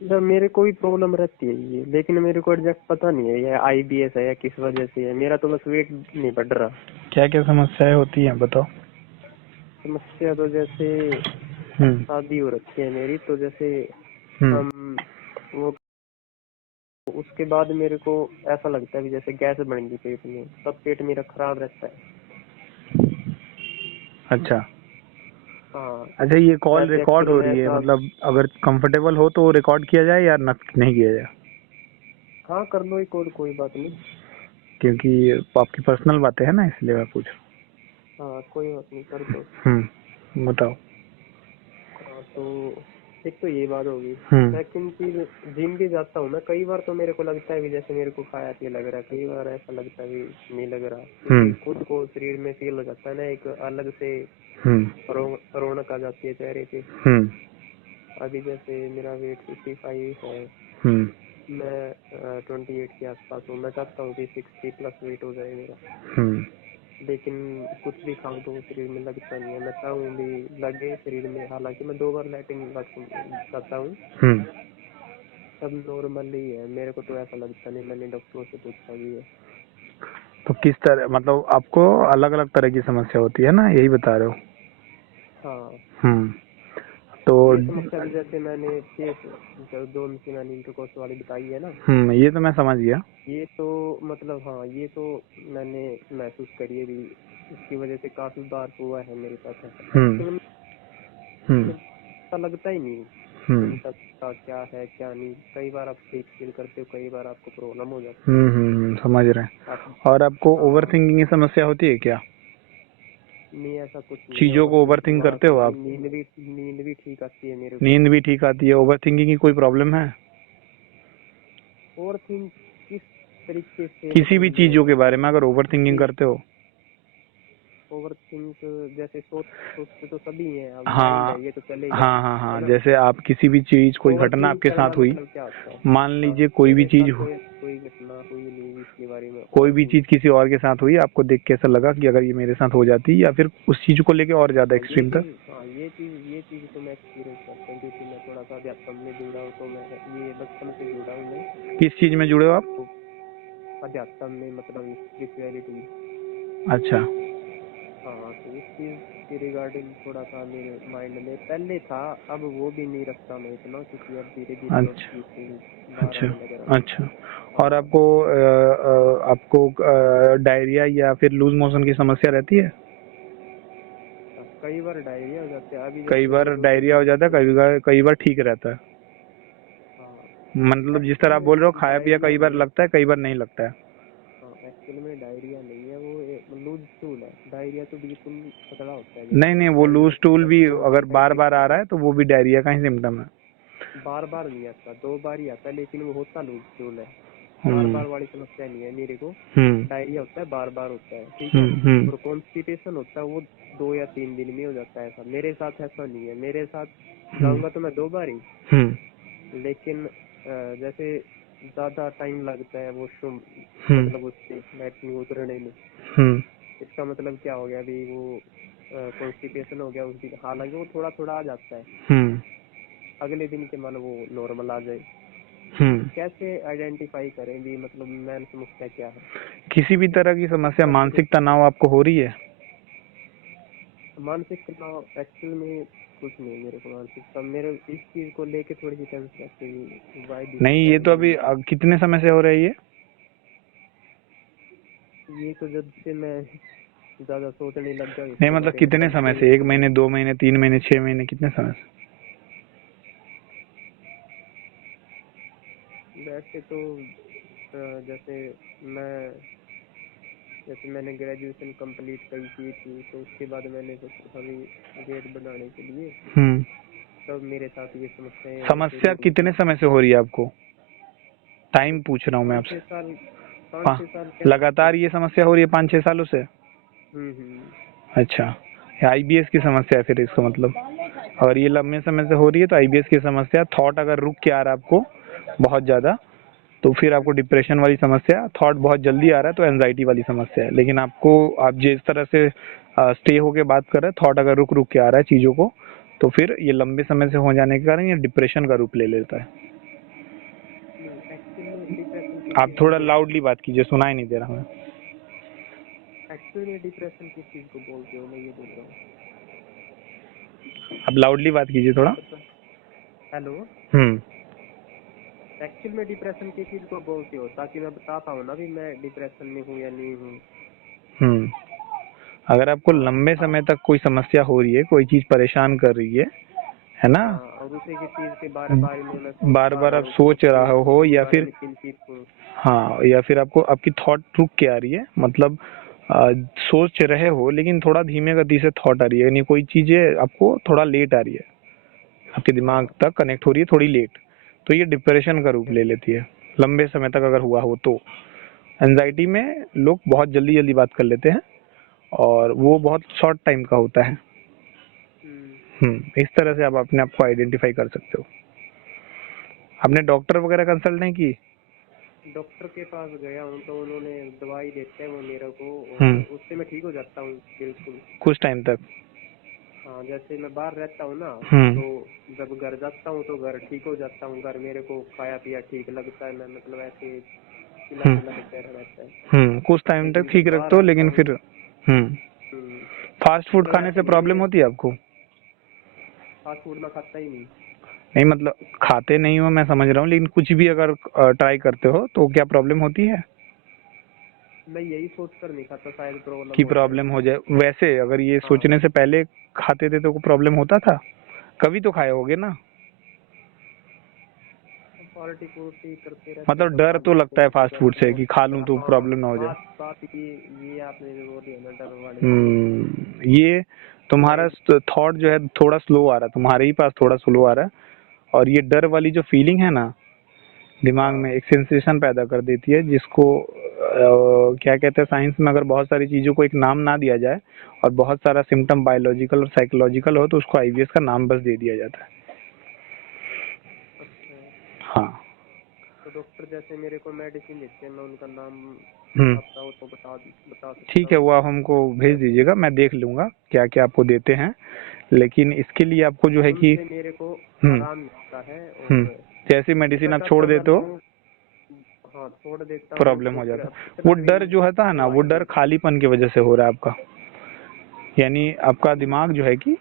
जब मेरे को भी प्रॉब्लम रहती है ये, लेकिन मेरे को एग्जैक्ट पता नहीं है ये IBS है या किस वजह से है। मेरा तो बस वेट नहीं बढ़ रहा। क्या क्या समस्याएं होती हैं बताओ। समस्या तो जैसे हम्म शादी हो रखी है मेरी, तो जैसे हम्म हम वो उसके बाद मेरे को ऐसा लगता है कि जैसे गैस बन गई पेट में, तब पेट मेरा खराब रहता है। अच्छा हाँ, अच्छा, ये कॉल वैसे रिकॉर्ड एक्चुअल हो में रही है, ऐसा। मतलब अगर कंफर्टेबल हो तो रिकॉर्ड किया जाए या नहीं किया जाए? हाँ, कर लो एक और, कोई बात नहीं। क्योंकि आपकी पर्सनल बातें हैं ना, इसलिए मैं पूछ रहा हाँ, कोई बात नहीं, कर दो। बताओ। हाँ, तो एक तो ये बात होगी। हम्म सेकंड चीज, जिम भी जाता हूँ मैं कई बार, तो मेरे को लगता है कि जैसे मेरे को खाया पिया लग रहा है, कई बार ऐसा लगता है कि नहीं लग रहा, क्योंकि हम्म खुद को शरीर में फील हो जाता है ना, एक अलग से हम्म रौनक आ जाती है चेहरे पे। हम्म अभी जैसे मेरा वेट 55 है, हम्म मैं 28 के आसपास हूँ। मैं चाहता हूँ कि 60+ वेट हो जाए मेरा, हम्म लेकिन कुछ भी खाऊं तो शरीर में लगता नहीं है। मैं चाहूँ भी लगे शरीर में, हालांकि मैं 2 बार लैट्रिन जाता हूँ, हम्म सब नॉर्मल ही है। मेरे को तो ऐसा लगता नहीं, मैंने डॉक्टरों से पूछा भी है। तो किस तरह, मतलब आपको अलग अलग तरह की समस्या होती है ना, यही बता रहे हो? हाँ, हम्म तो ये समस्या भी जैसे मैंने फेस, जो दो मैंने इंटरकोर्स वाली बताई है ना, ये तो मैं समझ गया। ये तो मतलब हाँ, ये तो मैंने महसूस करी है भी। इसकी वजह से काफी बार हुआ है मेरे साथ ऐसा। हम्म एक्चुअल में हम्म पता लगता ही नहीं हम्म सिम्टम का क्या है क्या नहीं। कई बार आप ठीक फील करते हो, कई बार आपको प्रॉब्लम हो जाती है। समझ रहे हैं। आप और आपको ओवर हाँ, थिंकिंग की समस्या होती है क्या? नहीं ऐसा कुछ नहीं है। चीजों ओवर को ओवर थिंकिंग थिंक वहाँ करते हो की, आप? नींद भी ठीक आती है मेरे को। नींद भी ठीक आती है? ओवर थिंकिंग की कोई प्रॉब्लम है? ओवर थिंक किस तरीके से, किसी भी मतलब चीजों के बारे में अगर ओवर थिंकिंग ये करते हो? ओवर थिंक जैसे सोचते तो सभी हैं, अब माइंड हाँ है ये तो चलेगा, हाँ हाँ है हाँ, ना। जैसे आप किसी भी चीज, कोई ओवर घटना थिंक आपके करना साथ हुई, मतलब क्या होता है? मान हाँ, लीजिए कोई भी मेरे चीज साथ तो ऐसी कोई घटना हुई नहीं इसके बारे में कोई ओवर भी थिंक। चीज किसी और के साथ हुई, आपको देख के ऐसा लगा कि अगर ये मेरे साथ हो जाती, या फिर उस चीज को लेके और ज्यादा हाँ, ये एक्सट्रीम तक? चीज, हाँ ये चीज तो मैं एक्सपीरियंस करता हूँ, क्योंकि मैं थोड़ा सा अध्यात्म में जुड़ा हूँ, तो मैं ये बचपन से जुड़ा हूँ मैं। किस चीज में जुड़े हो आप? तो अध्यात्म में, मतलब स्पिरिचुअलिटी। अच्छा हाँ, तो इस चीज के रिगार्डिंग थोड़ा सा मेरे माइंड में पहले था, अब वो भी नहीं रखता मैं इतना, क्योंकि अब धीरे धीरे वो अच्छा ठीक बाहर अच्छा आने लग रहा है। अच्छा। और हाँ, आपको डायरिया या फिर लूज मोशन की समस्या रहती है? कई बार डायरिया हो जाता है। अभी कई जैसे बार दो तीन डायरिया हो दिन जाता है, से। कई बार ठीक रहता है। हाँ, मतलब जिस एक्चुअल तरह आप बोल रहे हो, में खाया पिया डायरिया कई बार नहीं है। लगता है, कई बार नहीं लगता है। हाँ, एक्चुअल में डायरिया नहीं है, वो लूज स्टूल है। डायरिया तो बिल्कुल पतला होता है, नहीं जैसे नहीं, वो डायरिया लूज टूल जब भी अगर 2 घंटा बार बार इंजेक्शन आ का। रहा है तो वो भी डायरिया का ही सिम्टम है। बार बार नहीं आता, 2 बार ही आता है, लेकिन वो होता लूज स्टूल है। बार हम्म बार वाली समस्या नहीं है मेरे को। हम्म डायरिया होता है, बार बार होता है, ठीक है। हम्म और कॉन्स्टिपेशन होता है, वो 2 या 3 दिन में हो जाता है। ऐसा मेरे साथ ऐसा नहीं है। मेरे साथ हम्म जाऊंगा तो मैं 2 बार ही, हम्म लेकिन जैसे ज्यादा टाइम लगता है वॉशरूम, हम्म मतलब उससे लैट्रिन उतरने में। हम्म इसका मतलब क्या हो गया, अभी वो कॉन्स्टिपेशन हो गया उस दिन। हालांकि वो थोड़ा थोड़ा आ जाता है, हम्म अगले दिन के मन वो नॉर्मल आ जाए। तो हम्म कैसे आइडेंटिफाई करें भी, मतलब मेन समस्या क्या है। किसी भी तरह की समस्या, सब कुछ मानसिक तनाव आपको हो रही है? मानसिक तनाव एक्चुअल में कुछ नहीं मेरे को मानसिक तनाव। मेरे इस चीज को लेके थोड़ी सी टेंशन रहती है, वाई दिस नहीं, ये तो हैपनिंग अभी विद मी। कितने समय से हो रही है? ये तो जब से मैं ज्यादा सोचने लग गया नहीं, इसके मतलब बारे में, कितने तब समय से। से? 1 महीने, 2 महीने, 3 महीने, 6 महीने, कितने समय से? वैसे तो जैसे मैं जैसे मैंने ग्रेजुएशन कंप्लीट की थी, तो उसके बाद मैंने सोचा था भी वेट बढ़ाने के लिए, हम्म तब मेरे साथ ये समस्याएं समस्या शुरू हुई थी। कितने समय से हो रही है आपको? टाइम पूछ रहा हूँ मैं पाँच आपसे। छः साल 5-6 साल कह सकते लगातार हैं। ये समस्या हो रही है 5-6 सालों से? हम्म। अच्छा, आईबीएस की समस्या है फिर इसका मतलब। और ये लंबे समय से हो रही है तो आईबीएस की समस्या, थॉट अगर रुक के आ रहा है आपको बहुत ज्यादा, तो फिर आपको डिप्रेशन वाली समस्या। थॉट बहुत जल्दी आ रहा है तो एंजाइटी वाली समस्या है। लेकिन आपको, आप जिस तरह से स्टे होके बात कर रहे हैं, थॉट अगर रुक रुक के आ रहा है चीजों को, तो फिर ये लंबे समय से हो जाने के कारण ये डिप्रेशन का रूप ले लेता है। आप थोड़ा लाउडली बात कीजिए, सुनाई नहीं दे रहा हमें। एक्चुअली डिप्रेशन किस चीज को बोलते हो, मैं ये बोल रहा हूँ। आप लाउडली बात कीजिए थोड़ा। हेलो। एक्चुअल में डिप्रेशन किस चीज को बोलते हो, ताकि मैं बता पाऊँ ना भी मैं डिप्रेशन में हूँ या नहीं हूँ। अगर आपको लंबे समय तक कोई समस्या हो रही है, कोई चीज परेशान कर रही है ना, और उसी की चीज के बारे में मैं बार बार आप सोच रहा हो या फिर चिंतित हूँ। हाँ, या फिर आपको आपकी थॉट रुक के आ रही है, मतलब सोच रहे हो लेकिन थोड़ा धीमे गति से थॉट आ रही है, यानी कोई चीजें आपको थोड़ा लेट आ रही है, आपके दिमाग तक कनेक्ट हो रही है थोड़ी लेट, तो ये डिप्रेशन का रूप ले लेती है। लंबे समय तक अगर हुआ हो तो एंजाइटी में लोग बहुत जल्दी जल्दी बात कर लेते हैं और वो बहुत शॉर्ट टाइम का होता है। इस तरह से आप अपने आप को आइडेंटिफाई कर सकते हो। आपने डॉक्टर वगैरह कंसल्ट नहीं की? डॉक्टर के पास गया हूँ तो उन्होंने दवाई देते हैं वो मेरे को, और उससे मैं ठीक हो जाता हूँ बिल्कुल कुछ टाइम तक। हाँ, जैसे मैं बाहर रहता हूँ ना, तो जब घर जाता हूँ तो घर ठीक हो जाता हूँ, घर मेरे को खाया पिया ठीक लगता है, मैं मतलब ऐसे रहता है। कुछ टाइम तक ठीक रखते हो, लेकिन फिर फास्ट फूड खाने से प्रॉब्लम होती है आपको? फास्ट फूड में खाता ही नहीं। नहीं मतलब खाते नहीं हो मैं समझ रहा हूँ, लेकिन कुछ भी अगर ट्राई करते हो तो क्या प्रॉब्लम होती है? मैं यही सोच कर नहीं खाता, शायद प्रॉब्लम हो जाए। वैसे अगर ये सोचने से पहले खाते थे तो कोई प्रॉब्लम होता था? कभी तो खाए होगे ना। पार्टी करते रहते, मतलब डर तो लगता है फास्ट फूड से कि खा लूं तो प्रॉब्लम ना हो जाए। बात ये आपने जो बोली है ना, डर वाली, ये तुम्हारा थॉट जो है थोड़ा स्लो आ रहा है, तुम्हारे ही पास थोड़ा स्लो आ रहा है, और ये डर वाली जो फीलिंग है ना, दिमाग में एक सेंसेशन पैदा कर देती है, जिसको क्या कहते हैं साइंस में, अगर बहुत सारी चीजों को एक नाम ना दिया जाए और बहुत सारा सिम्टम बायोलॉजिकल और साइकोलॉजिकल हो तो उसको आईबीएस का नाम बस दे दिया जाता है। हाँ, तो डॉक्टर जैसे मेरे को मेडिसिन देते हैं, मैं उनका नाम तो बता ठीक है, वो आप हमको भेज दीजिएगा, मैं देख लूंगा क्या क्या आपको देते हैं, लेकिन इसके लिए आपको जो है कि मेरे को आराम मिलता है, और जैसे मेडिसिन आप छोड़ देते हो छोड़ देता प्रॉब्लम हो जाता है। वो डर जो है ना, वो डर खालीपन की वजह से हो रहा है आपका, यानी आपका दिमाग जो है कि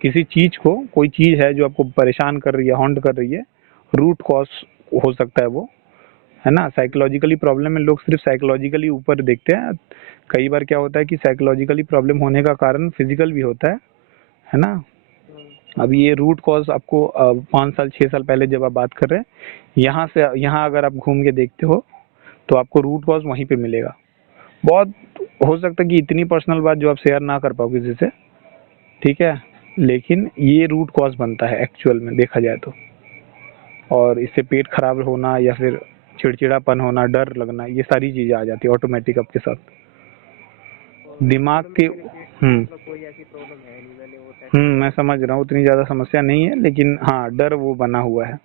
किसी चीज को, कोई चीज है जो आपको परेशान कर रही है, हॉन्ट कर रही है, रूट कॉज हो सकता है वो, है ना। साइकोलॉजिकली प्रॉब्लम में लोग सिर्फ साइकोलॉजिकली ऊपर देखते हैं, कई बार क्या होता है कि साइकोलॉजिकली प्रॉब्लम होने का कारण फिजिकल भी होता है ना। अब ये रूट कॉज आपको 5 साल 6 साल पहले जब आप बात कर रहे हैं, यहाँ से यहाँ अगर आप घूम के देखते हो तो आपको रूट कॉज वहीं पे मिलेगा। बहुत हो सकता है कि इतनी पर्सनल बात जो आप शेयर ना कर पाओ किसी से, ठीक है, लेकिन ये रूट कॉज बनता है एक्चुअल में देखा जाए तो, और इससे पेट खराब होना या फिर चिड़चिड़ापन होना, डर लगना, ये सारी चीजें आ जाती है ऑटोमेटिक आपके साथ दिमाग के। कोई ऐसी प्रॉब्लम है नहीं, मैंने वो मैं समझ रहा हूँ, उतनी ज्यादा समस्या नहीं है, लेकिन हाँ डर वो बना हुआ है।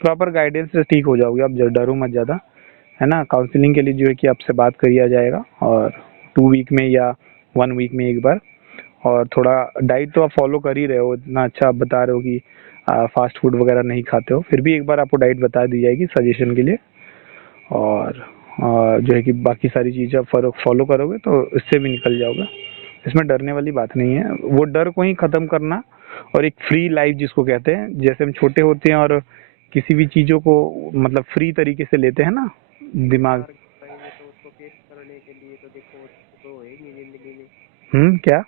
प्रॉपर गाइडेंस से ठीक हो जाओगे आप, डरो मत ज्यादा, है ना। काउंसलिंग के लिए जो है कि आपसे बात करिया जाएगा, और 2 वीक में या 1 वीक में एक बार, और थोड़ा डाइट तो आप फॉलो कर ही रहे हो, इतना अच्छा आप बता रहे हो कि फास्ट फूड वगैरह नहीं खाते हो, फिर भी एक बार आपको डाइट बता दी जाएगी सजेशन के लिए, और जो है कि बाकी सारी चीज़ें आप फॉलो करोगे तो इससे भी निकल जाओगे। इसमें डरने वाली बात नहीं है, वो डर को ही ख़त्म करना, और एक फ्री लाइफ जिसको कहते हैं, जैसे हम छोटे होते हैं और किसी भी चीज़ों को मतलब फ्री तरीके से लेते हैं ना दिमाग, तो उसको फेस करने के लिए तो देखो तो होएगी जिंदगी में। क्या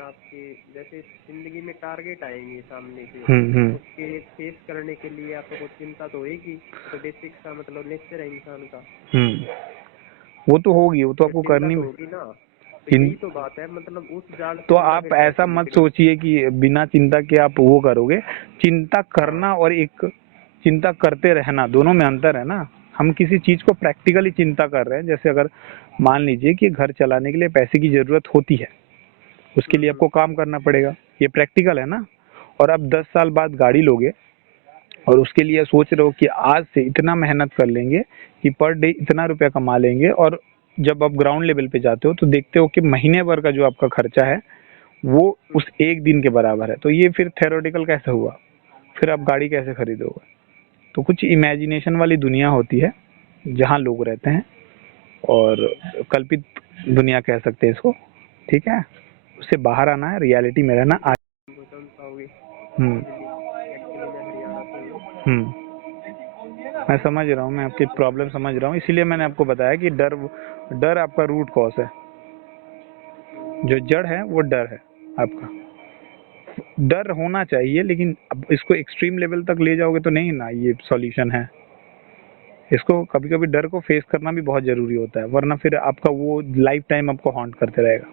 आपके जैसे जिंदगी में टारगेट आएंगे सामने से, उसके फेस करने के लिए आपको चिंता तो होएगी, तो बेसिक सा मतलब नेचर है इंसान का। वो तो होगी, वो तो आपको करनी होगी ना, तो यही तो बात है, मतलब उस जाल तो आप ऐसा मत सोचिए कि बिना चिंता के आप वो करोगे। चिंता करना और एक चिंता करते रहना, दोनों में अंतर है ना। हम किसी चीज को प्रैक्टिकली चिंता कर रहे हैं, जैसे अगर मान लीजिए कि घर चलाने के लिए पैसे की जरूरत होती है, उसके लिए आपको काम करना पड़ेगा, ये प्रैक्टिकल है ना। और आप 10 साल बाद गाड़ी लोगे और उसके लिए सोच रहे हो कि आज से इतना मेहनत कर लेंगे कि पर डे इतना रुपया कमा लेंगे, और जब आप ग्राउंड लेवल पे जाते हो तो देखते हो कि महीने भर का जो आपका खर्चा है वो उस एक दिन के बराबर है, तो ये फिर थ्योरेटिकल कैसे हुआ, फिर आप गाड़ी कैसे खरीदोगे। तो कुछ इमेजिनेशन वाली दुनिया होती है, जहाँ लोग रहते हैं, और कल्पित दुनिया कह सकते हैं इसको, ठीक है। उससे बाहर आना है, रियलिटी में रहना। को समझ पाओगे। हम्म एक्चुअली मैं हरियाणा से हूँ। मैं समझ रहा हूँ, मैं आपकी प्रॉब्लम समझ रहा हूँ, इसीलिए मैंने आपको बताया कि डर डर आपका रूट कॉज है। जो जड़ है वो डर है आपका। डर होना चाहिए, लेकिन अब इसको एक्सट्रीम लेवल तक ले जाओगे तो नहीं ना ये सॉल्यूशन है। इसको कभी कभी डर को फेस करना भी बहुत जरूरी होता है, वरना फिर आपका वो लाइफ टाइम आपको हॉन्ट करते रहेगा।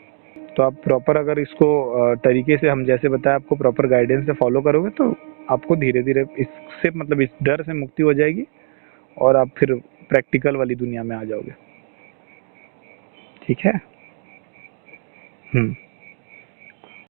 तो आप प्रॉपर अगर इसको तरीके से हम जैसे बताया आपको प्रॉपर गाइडेंस से फॉलो करोगे तो आपको धीरे धीरे इससे मतलब इस डर से मुक्ति हो जाएगी, और आप फिर प्रैक्टिकल वाली दुनिया में आ जाओगे। ठीक है।